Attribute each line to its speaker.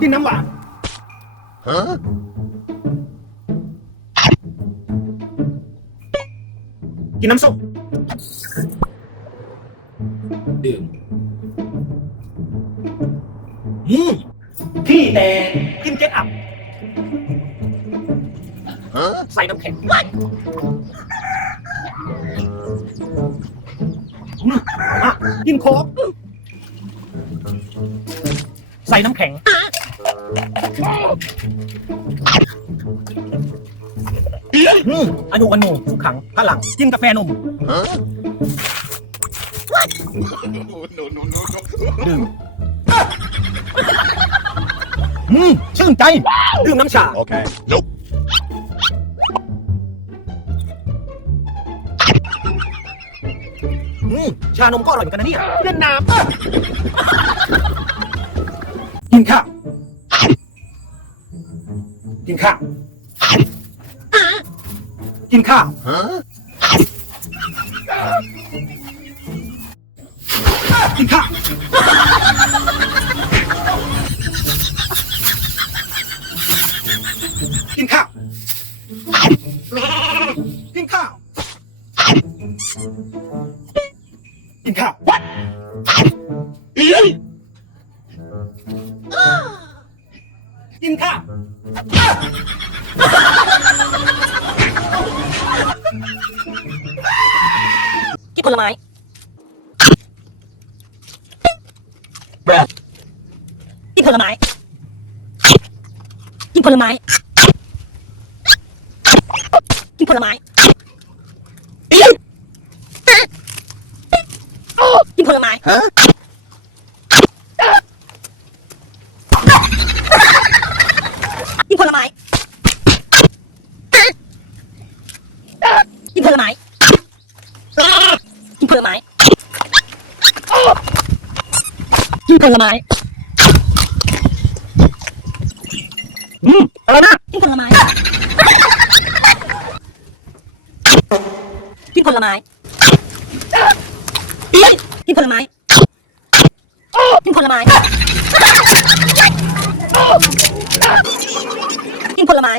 Speaker 1: กินน้ำหวาน
Speaker 2: Huh?
Speaker 1: กินน้ำส้มดื่มอืมที่แต่กินเจ็ดอัพ
Speaker 2: Huh?
Speaker 1: ใส่น้ำแข็งอืมอะกินโค้กใส่น้ำแข็ง อืมอนุอนุสุขังพลังกินกาแฟนม
Speaker 2: Huh? no, no, no, no.
Speaker 1: ดื่มอืมชื่นใจ ดื่มน้ำชา
Speaker 2: Okay. Nope.
Speaker 1: อืมชานมก็อร่อยเหมือนกันนะเนี่ยเล่นน้ำกินข้าว กินข้าว กินข้าว กินข้าว กินข้าว กินข้าว กินข้าว กินข้าว
Speaker 3: กินผลไม้
Speaker 1: breath
Speaker 3: กินผลไม้กินผลไม้กินผลไม้กินผลไม้
Speaker 2: Huh?
Speaker 3: กินผลไม้ กิน ผลไม้กินผลไม้กินผลไม้
Speaker 1: อืมอะไรนะ
Speaker 3: กินผลไม้กินผลไม้กินผลไม้กินผลไม้กินผลไม้